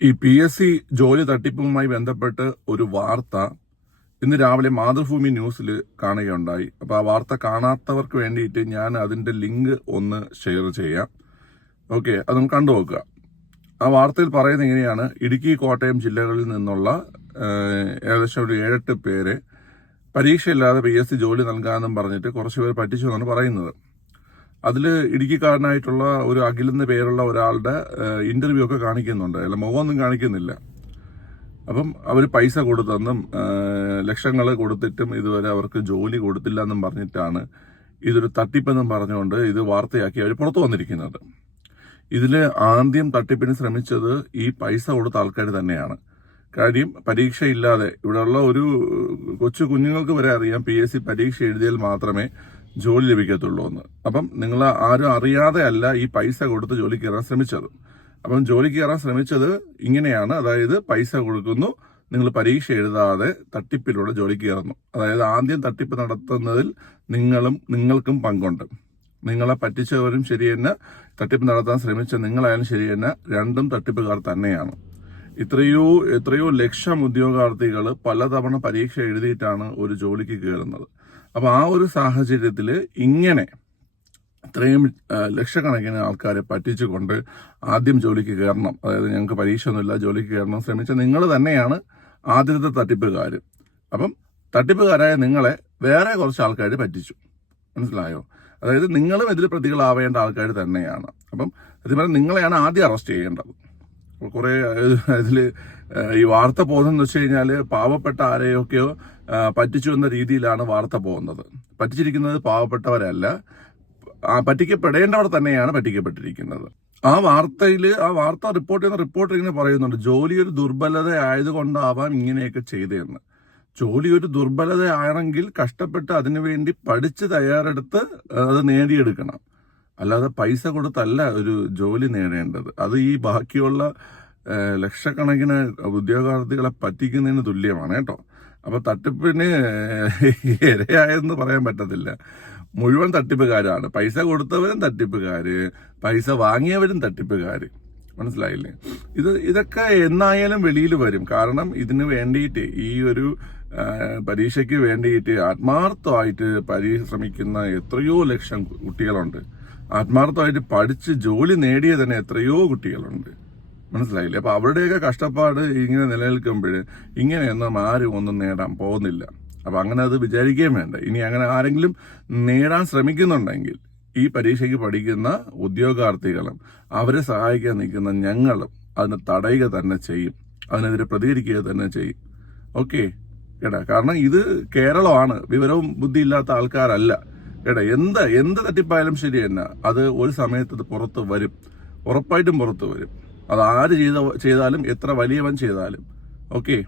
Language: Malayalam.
ഈ പി എസ് സി ജോലി തട്ടിപ്പുമായി ബന്ധപ്പെട്ട് ഒരു വാർത്ത ഇന്ന് രാവിലെ മാതൃഭൂമി ന്യൂസിൽ കാണുകയുണ്ടായി. അപ്പൊ ആ വാർത്ത കാണാത്തവർക്ക് വേണ്ടിയിട്ട് ഞാൻ അതിന്റെ ലിങ്ക് ഒന്ന് ഷെയർ ചെയ്യാം. ഓക്കെ അതും കണ്ടു നോക്കുക. ആ വാർത്തയിൽ പറയുന്നത് എങ്ങനെയാണ് ഇടുക്കി കോട്ടയം ജില്ലകളിൽ നിന്നുള്ള ഏകദേശം ഒരു ഏഴെട്ട് പേരെ പരീക്ഷയില്ലാതെ പി എസ് സി ജോലി നൽകാമെന്നും പറഞ്ഞിട്ട് കുറച്ച് പേർ പറ്റിച്ചു എന്നാണ് പറയുന്നത്. അതിൽ ഇടുക്കിക്കാരനായിട്ടുള്ള ഒരു അഖിലെന്ന പേരുള്ള ഒരാളുടെ ഇന്റർവ്യൂ ഒക്കെ കാണിക്കുന്നുണ്ട്. അല്ല മുഖമൊന്നും കാണിക്കുന്നില്ല. അപ്പം അവർ പൈസ കൊടുത്തെന്നും ലക്ഷങ്ങൾ കൊടുത്തിട്ടും ഇതുവരെ അവർക്ക് ജോലി കൊടുത്തില്ല എന്നും പറഞ്ഞിട്ടാണ് ഇതൊരു തട്ടിപ്പെന്നും പറഞ്ഞുകൊണ്ട് ഇത് വാർത്തയാക്കി അവർ പുറത്തു വന്നിരിക്കുന്നത്. ഇതിൽ ആദ്യം തട്ടിപ്പിന് ശ്രമിച്ചത് ഈ പൈസ കൊടുത്ത ആൾക്കാർ തന്നെയാണ്. കാര്യം പരീക്ഷയില്ലാതെ ഇവിടെയുള്ള ഒരു കൊച്ചു കുഞ്ഞുങ്ങൾക്ക് വരെ അറിയാം പി എസ് സി പരീക്ഷ എഴുതിയാൽ മാത്രമേ ജോലി ലഭിക്കത്തുള്ളൂ എന്ന്. അപ്പം നിങ്ങൾ ആരും അറിയാതെ അല്ല ഈ പൈസ കൊടുത്ത് ജോലി കയറാൻ ശ്രമിച്ചത്. അപ്പം ജോലി കയറാൻ ശ്രമിച്ചത് ഇങ്ങനെയാണ്. അതായത് പൈസ കൊടുക്കുന്നു നിങ്ങൾ പരീക്ഷ എഴുതാതെ തട്ടിപ്പിലൂടെ ജോലി കയറുന്നു. അതായത് ആദ്യം തട്ടിപ്പ് നടത്തുന്നതിൽ നിങ്ങളും നിങ്ങൾക്കും പങ്കുണ്ട്. നിങ്ങളെ പറ്റിച്ചവരും ശരി തന്നെ തട്ടിപ്പ് നടത്താൻ ശ്രമിച്ച നിങ്ങളായാലും ശരി തന്നെ രണ്ടും തട്ടിപ്പുകാർ തന്നെയാണ്. ഇത്രയോ എത്രയോ ലക്ഷം ഉദ്യോഗാർത്ഥികൾ പലതവണ പരീക്ഷ എഴുതിയിട്ടാണ് ഒരു ജോലിക്ക് കയറുന്നത്. അപ്പോൾ ആ ഒരു സാഹചര്യത്തിൽ ഇങ്ങനെ ഇത്രയും ലക്ഷക്കണക്കിന് ആൾക്കാരെ പറ്റിച്ചുകൊണ്ട് ആദ്യം ജോലിക്ക് കയറണം. അതായത് ഞങ്ങൾക്ക് പരീക്ഷ ഒന്നുമില്ല ജോലിക്ക് കയറണം ശ്രമിച്ച നിങ്ങൾ തന്നെയാണ് ആദ്യത്തെ തട്ടിപ്പുകാർ അപ്പം തട്ടിപ്പുകാരായ നിങ്ങളെ വേറെ കുറച്ച് ആൾക്കാർ പറ്റിച്ചു. മനസ്സിലായോ? അതായത് നിങ്ങളും ഇതിൽ പ്രതികളാവേണ്ട ആൾക്കാർ തന്നെയാണ്. അപ്പം സത്യം നിങ്ങളെയാണ് ആദ്യം അറസ്റ്റ് ചെയ്യേണ്ടത്. കുറേ ഇതിൽ ഈ വാർത്ത പോകുന്നതെന്ന് വെച്ച് കഴിഞ്ഞാൽ പാവപ്പെട്ട ആരെയൊക്കെയോ പറ്റിച്ചു എന്ന രീതിയിലാണ് വാർത്ത പോകുന്നത്. പറ്റിച്ചിരിക്കുന്നത് പാവപ്പെട്ടവരല്ല. പറ്റിക്കപ്പെടേണ്ടവർ തന്നെയാണ് പറ്റിക്കപ്പെട്ടിരിക്കുന്നത്. ആ വാർത്തയിൽ ആ വാർത്ത റിപ്പോർട്ട് ചെയ്യുന്ന റിപ്പോർട്ടർ ഇങ്ങനെ പറയുന്നുണ്ട് ജോലി ഒരു ദുർബലത ആയതുകൊണ്ടാവാം ഇങ്ങനെയൊക്കെ ചെയ്തതെന്ന് ജോലി ഒരു ദുർബലത ആണെങ്കിൽ കഷ്ടപ്പെട്ട് അതിനുവേണ്ടി പഠിച്ച് തയ്യാറെടുത്ത് അത് നേടിയെടുക്കണം. അല്ലാതെ പൈസ കൊടുത്തല്ല ഒരു ജോലി നേടേണ്ടത്. അത് ഈ ബാക്കിയുള്ള ലക്ഷക്കണക്കിന് ഉദ്യോഗാർത്ഥികളെ പറ്റിക്കുന്നതിന് തുല്യമാണ് കേട്ടോ. അപ്പൊ തട്ടിപ്പിന് ഇരയായെന്ന് പറയാൻ പറ്റത്തില്ല. മുഴുവൻ തട്ടിപ്പുകാരാണ്. പൈസ കൊടുത്തവരും തട്ടിപ്പുകാര് പൈസ വാങ്ങിയവരും തട്ടിപ്പുകാര്. മനസ്സിലായില്ലേ? ഇത് ഇതൊക്കെ എന്നായാലും വെളിയിൽ വരും. കാരണം ഇതിന് വേണ്ടിയിട്ട് ഈ ഒരു പരീക്ഷയ്ക്ക് വേണ്ടിയിട്ട് ആത്മാർത്ഥമായിട്ട് പരിശ്രമിക്കുന്ന എത്രയോ ലക്ഷം കുട്ടികളുണ്ട്. ആത്മാർത്ഥമായിട്ട് പഠിച്ച് ജോലി നേടിയ തന്നെ എത്രയോ കുട്ടികളുണ്ട്. മനസ്സിലായില്ലേ? അപ്പൊ അവരുടെയൊക്കെ കഷ്ടപ്പാട് ഇങ്ങനെ നിലനിൽക്കുമ്പോൾ ഇങ്ങനെയൊന്നും ആരും ഒന്നും നേടാൻ പോകുന്നില്ല. അപ്പൊ അങ്ങനെ അത് വിചാരിക്കുകയും വേണ്ട. ഇനി അങ്ങനെ ആരെങ്കിലും നേടാൻ ശ്രമിക്കുന്നുണ്ടെങ്കിൽ ഈ പരീക്ഷയ്ക്ക് പഠിക്കുന്ന ഉദ്യോഗാർത്ഥികളും അവരെ സഹായിക്കാൻ നിൽക്കുന്ന ഞങ്ങളും അതിനെ തടയുക തന്നെ ചെയ്യും. അതിനെതിരെ പ്രതികരിക്കുക തന്നെ ചെയ്യും. ഓക്കെ. കേട്ടാ കാരണം ഇത് കേരളമാണ്. വിവരവും ബുദ്ധിയില്ലാത്ത ആൾക്കാരല്ല. കേട്ടാ എന്ത് എന്ത് തട്ടിപ്പായാലും ശരി തന്നെ. അത് ഒരു സമയത്ത് അത് പുറത്ത് വരും. ഉറപ്പായിട്ടും പുറത്ത് വരും. അത് ആര് ചെയ്ത ചെയ്താലും എത്ര വലിയവൻ ചെയ്താലും. ഓക്കെ?